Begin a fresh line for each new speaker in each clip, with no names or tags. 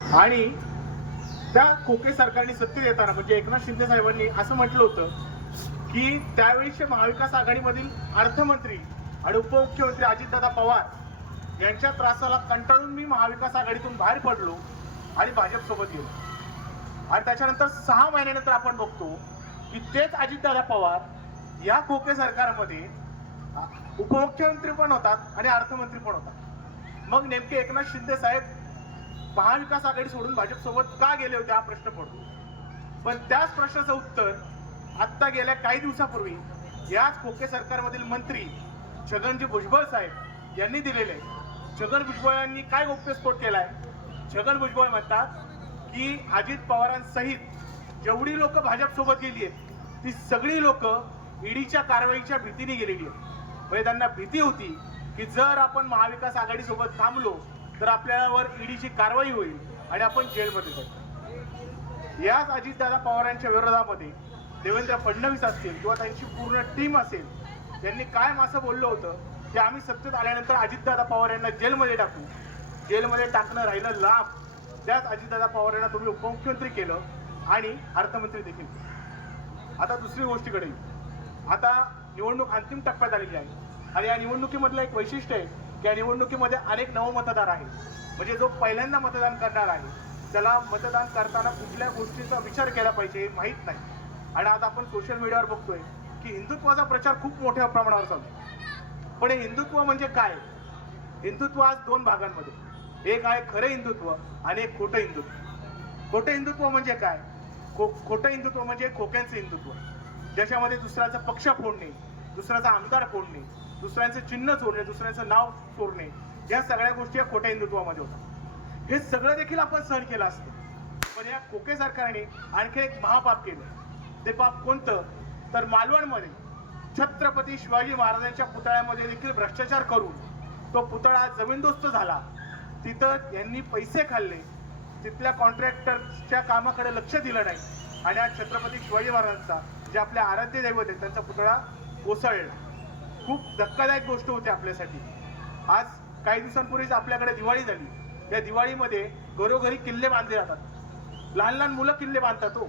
आणि त्या खोके सरकारने सत्तेत येताना म्हणजे एकनाथ शिंदे साहेबांनी असं म्हटलं होतं की त्यावेळीचे महाविकास आघाडीमधील अर्थमंत्री आणि उपमुख्यमंत्री अजितदादा पवार यांच्या त्रासाला कंटाळून मी महाविकास आघाडीतून बाहेर पडलो आणि भाजपसोबत गेलो. आणि त्याच्यानंतर सहा महिन्यानंतर आपण बघतो की तेच अजितदादा पवार या खोके सरकारमध्ये उपमुख्यमंत्री पण होतात आणि अर्थमंत्री पण होतात. मग नेमके एकनाथ शिंदे साहेब महाविकास आघाडी सोडून भाजपसोबत का गेले होते? हा प्रश्न पडतो. पण त्याच प्रश्नाचं उत्तर आत्ता गेल्या काही दिवसापूर्वी याच खोके सरकारमधील मंत्री छगनजी भुजबळ साहेब यांनी दिलेले आहे छगन भुजबळ यांनी काय गोप्यस्फोट केलाय? छगन भुजबळ म्हणतात की अजित पवारांसहित जेवढी लोक भाजपसोबत गेली आहेत ती सगळी लोक ईडीच्या कारवाईच्या भीतीने गेलेली आहेत. म्हणजे त्यांना भीती होती की जर आपण महाविकास आघाडीसोबत थांबलो तर आपल्यावर ईडीची कारवाई होईल आणि आपण जेलमध्ये जाऊ. याच अजितदादा पवारांच्या विरोधामध्ये देवेंद्र फडणवीस असतील किंवा त्यांची पूर्ण टीम असेल त्यांनी कायम असं बोललं होतं की आम्ही सत्तेत आल्यानंतर अजितदादा पवार यांना जेलमध्ये टाकू. जेलमध्ये टाकणं राहिलं लाभ त्याच अजितदादा पवार यांना तुम्ही उपमुख्यमंत्री केलं आणि अर्थमंत्री देखील आता दुसरी गोष्टीकडे आता निवडणूक अंतिम टप्प्यात आलेली आहे. आणि या निवडणुकीमधलं एक वैशिष्ट्य आहे त्या या निवडणुकीमध्ये अनेक नवमतदार आहेत. म्हणजे जो पहिल्यांदा मतदान करणार आहे त्याला मतदान करताना कुठल्या गोष्टीचा विचार केला पाहिजे हे माहीत नाही. आणि आता आपण सोशल मीडियावर बघतोय की हिंदुत्वाचा प्रचार खूप मोठ्या प्रमाणावर चालतो पण हे हिंदुत्व म्हणजे काय? हिंदुत्व आज दोन भागांमध्ये. एक आहे खरं हिंदुत्व आणि एक खोटं हिंदुत्व. खोटं हिंदुत्व म्हणजे काय? खो खोटं हिंदुत्व म्हणजे खोक्यांचं हिंदुत्व. ज्याच्यामध्ये दुसऱ्याचा पक्ष फोडणे दुसऱ्याचा आमदार फोडणे दुसऱ्यांचं चिन्ह चोरणे दुसऱ्यांचं नाव चोरणे या सगळ्या गोष्टी या खोट्या हिंदुत्वामध्ये होतात. हे सगळं देखील आपण सहन केलं असतं. पण या खोके सरकारने आणखी एक महापाप केलं. ते पाप कोणतं? तर मालवणमध्ये छत्रपती शिवाजी महाराजांच्या पुतळ्यामध्ये देखील भ्रष्टाचार करून तो पुतळा जमीनदोस्त झाला. तिथं यांनी पैसे खाल्ले. तिथल्या कॉन्ट्रॅक्टरच्या कामाकडे लक्ष दिलं नाही. आणि आज छत्रपती शिवाजी महाराजांचा जे आपले आराध्य दैवत आहे त्यांचा पुतळा कोसळला. खूप धक्कादायक गोष्ट होती आपल्यासाठी. आज काही दिवसांपूर्वीच आपल्याकडे दिवाळी झाली. या दिवाळीमध्ये घरोघरी किल्ले बांधले जातात. लहान लहान मुलं किल्ले बांधतात हो.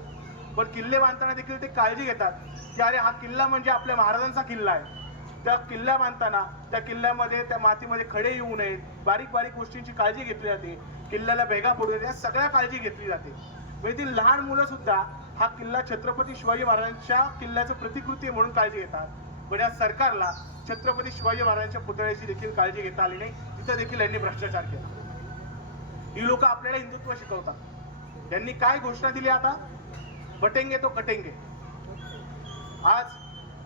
पण किल्ले बांधताना देखील ते काळजी घेतात. की अरे हा किल्ला म्हणजे आपल्या महाराजांचा किल्ला आहे. त्या किल्ला बांधताना त्या किल्ल्यामध्ये त्या मातीमध्ये खडे येऊ नयेत. बारीक बारीक गोष्टींची काळजी घेतली जाते. किल्ल्याला भेगा पडू नये या सगळ्या काळजी घेतली जाते. म्हणजे ती लहान मुलं सुद्धा हा किल्ला छत्रपती शिवाजी महाराजांच्या किल्ल्याचं प्रतिकृती आहे म्हणून काळजी घेतात. पण या सरकारला छत्रपती शिवाजी महाराजांच्या पुतळ्याची देखील काळजी घेता आली नाही. तिथं देखील यांनी भ्रष्टाचार केला. ही लोक आपल्याला हिंदुत्व शिकवतात. यांनी काय घोषणा दिली आता? बटेंगे तो कटेंगे. आज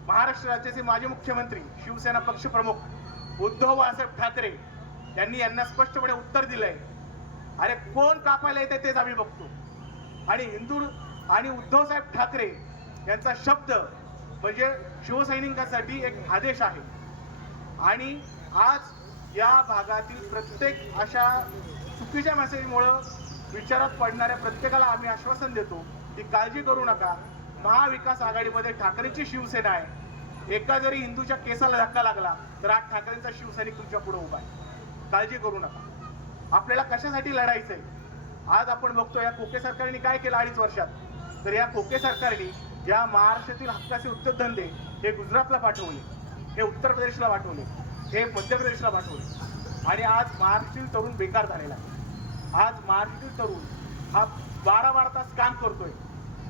महाराष्ट्र राज्याचे माजी मुख्यमंत्री शिवसेना पक्षप्रमुख उद्धव बाळासाहेब ठाकरे यांनी यांना स्पष्टपणे उत्तर दिलंय. अरे कोण कापायला येते तेच आम्ही बघतो. आणि हिंदू आणि उद्धव साहेब ठाकरे यांचा शब्द म्हणजे शिवसैनिकांसाठी एक आदेश आहे. आणि आज या भागातील प्रत्येक अशा चुकीच्या मेसेजमुळं विचारात पडणाऱ्या प्रत्येकाला आम्ही आश्वासन देतो की काळजी करू नका. महाविकास आघाडीमध्ये ठाकरेची शिवसेना आहे. एका जरी हिंदूच्या केसाला धक्का लागला तर आज ठाकरेंचा शिवसैनिक तुमच्यापुढे उभा आहे. काळजी करू नका. आपल्याला कशासाठी लढायचं आहे आज आपण बघतो या कोके सरकारने काय केलं अडीच वर्षात? तर या कोके सरकारने या महाराष्ट्रातील हक्काचे उद्योगधंदे हे गुजरातला पाठवले हे उत्तर प्रदेशला पाठवले हे मध्य प्रदेशला पाठवले. आणि आज महाराष्ट्रीय तरुण बेकार झालेला आहे. आज महाराष्ट्रीय तरुण हा बारा बारा तास काम करतोय.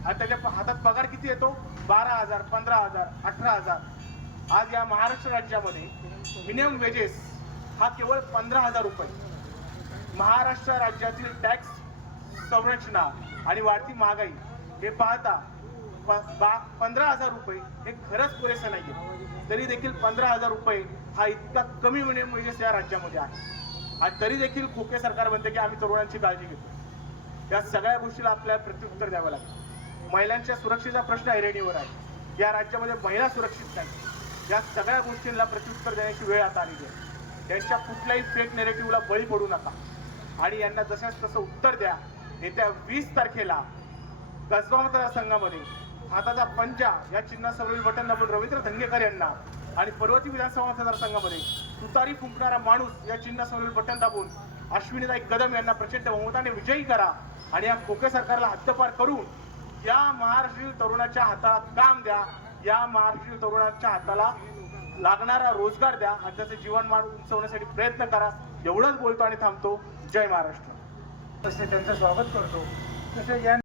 आणि त्याच्या हातात पगार किती येतो? बारा हजार पंधरा हजार अठरा हजार. आज या महाराष्ट्र राज्यामध्ये मिनिमम वेजेस हा केवळ पंधरा हजार रुपये. महाराष्ट्र राज्यातील टॅक्स संरचना आणि वाढती महागाई हे पाहता प- बा पंधरा हजार रुपये हे खरंच पुरेसं नाहीये. तरी देखील पंधरा हजार रुपये हा इतका कमी मिनिमम वेजेस या राज्यामध्ये आहे. आणि तरी देखील खोके सरकार म्हणते की आम्ही तरुणांची काळजी घेतो. या सगळ्या गोष्टीला आपल्याला प्रत्युत्तर द्यावं लागेल. महिलांच्या सुरक्षेचा प्रश्न ऐरणीवर आहे. या राज्यामध्ये महिला सुरक्षित नाही या सगळ्या गोष्टींना प्रत्युत्तर देण्याची वेळ आता आलेली आहे. त्यांच्या कुठल्याही फेक नेरेटिव्हला बळी पडू नका. आणि यांना जशाच तसं उत्तर द्या येत्या वीस तारखेला कसबा मतदारसंघामध्ये हाताचा पंजा या चिन्हासमोरील बटन दाबून रवींद्र धंगेकर यांना आणि पर्वती विधानसभा मतदारसंघामध्ये तुतारी फुंकणारा माणूस या चिन्हासमोरील बटन दाबून अश्विनीताई कदम यांना प्रचंड बहुमताने विजयी करा आणि या खोके सरकारला हद्दपार करून या महाराष्ट्रीय तरुणाच्या हाताला काम द्या या महाराष्ट्रीय तरुणाच्या हाताला लागणारा रोजगार द्या आणि त्याचं जीवनमान उंचवण्यासाठी प्रयत्न करा. एवढंच बोलतो आणि थांबतो. जय महाराष्ट्र.
तसे त्यांचं स्वागत करतो. तसे या